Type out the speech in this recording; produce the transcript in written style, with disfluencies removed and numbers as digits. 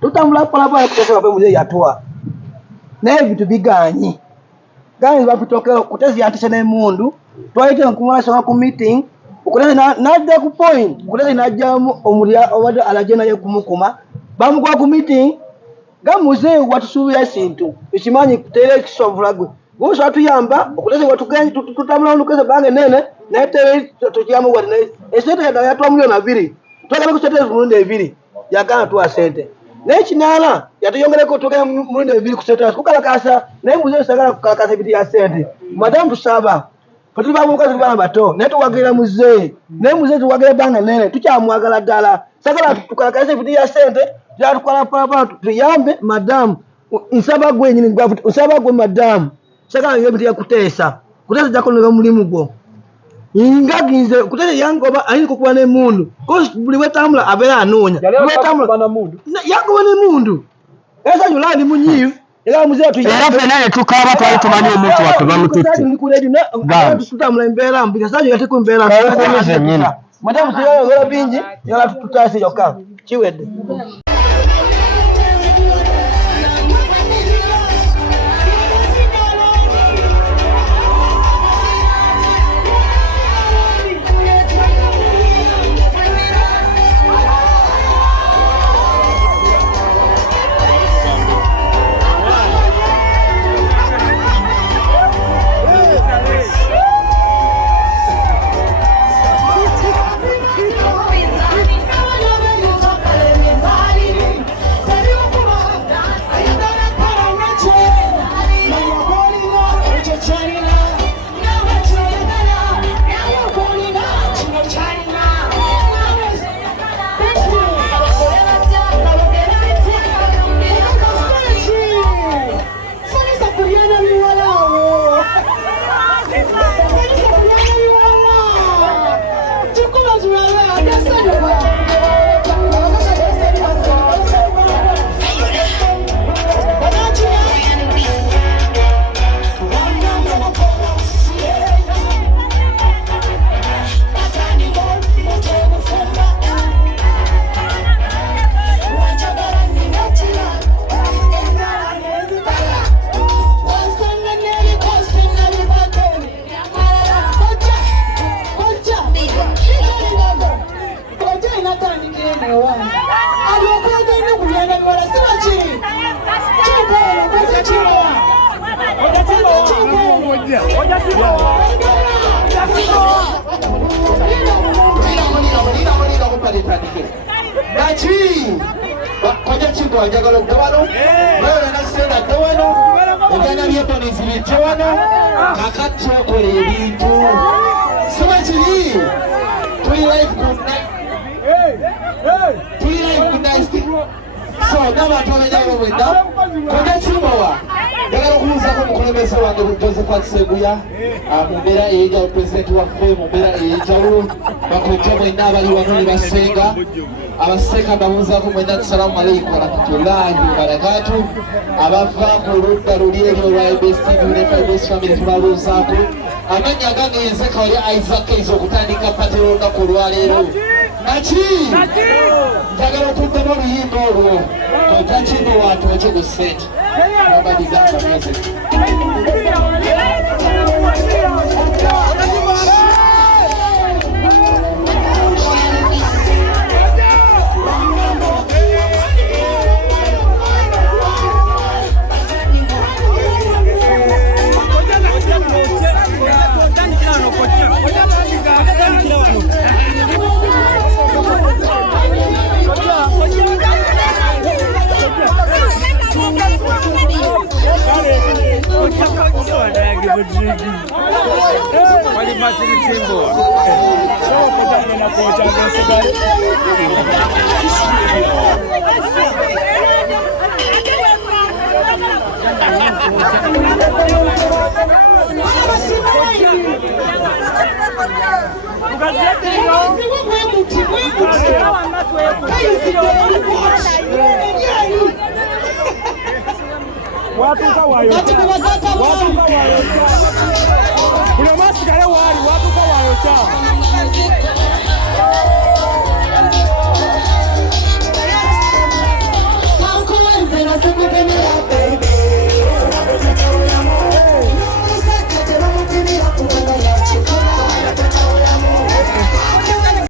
tutambula pala kutesa kwa mzee yatoa naye vitu biganyi gani bapitoka kutezi yatisha na mundu twaite nkumwasha ku meeting ukutezi najja ku point ukutezi najja omulia obado alajena ye kumukuma bamugwa ku meeting gamuze watusubi ya sintu ikimanyi kutere kisovulagwe gusa atuyamba ukutezi watugenyi tutambula ndukeze bange nene na tere tukiyamu wali na esete ya 2 milioni 2 twagala kusete mulunde 2 yagana tu asente nechinala yatuyongereko toka mulunde 2 kusete kukalakasa naye muze sagala kukalakasa biti ya sente madam tusaba Fatuba mukazi bana bato neto wagira muze ne muze tuwagira banga nene tukyamwagala dala sagala tukalakasa biti ya sente yatukola papa tuyambe madam insaba gwe nyini gwa usaba gwe madam sagala yebiti ya kutesa jako no mulimu gwo ingaginze kutese yangoba ayiko kuba ne mundu ko buli wetambula abera anonya wetambula na mundu yangoba ne mundu esa yulani munyivu ela muze tu era fena tukaba twali tumanyi omuntu wako bamututte tutambula imbera mbika sajo yate ku mbera madam siyo yola bingi yola tutase yoka chiwede abaseka bamuza ko mwenda salamu alaykum wa rahmatullahi wa barakatuh abava mu rudda ruliro rwa IBC ne FBS family tubaruza ko amanya ganeze ko ya Isaac izo kutandika patero na ko rwalero nachi ndagala kudda no yimbo ro ko tachino watu wache guseta nobody got the message Wali mati ni timbo. So kujana na kujana sabari. Watu kawayo. Kuna masikare wali watu kawayo cha.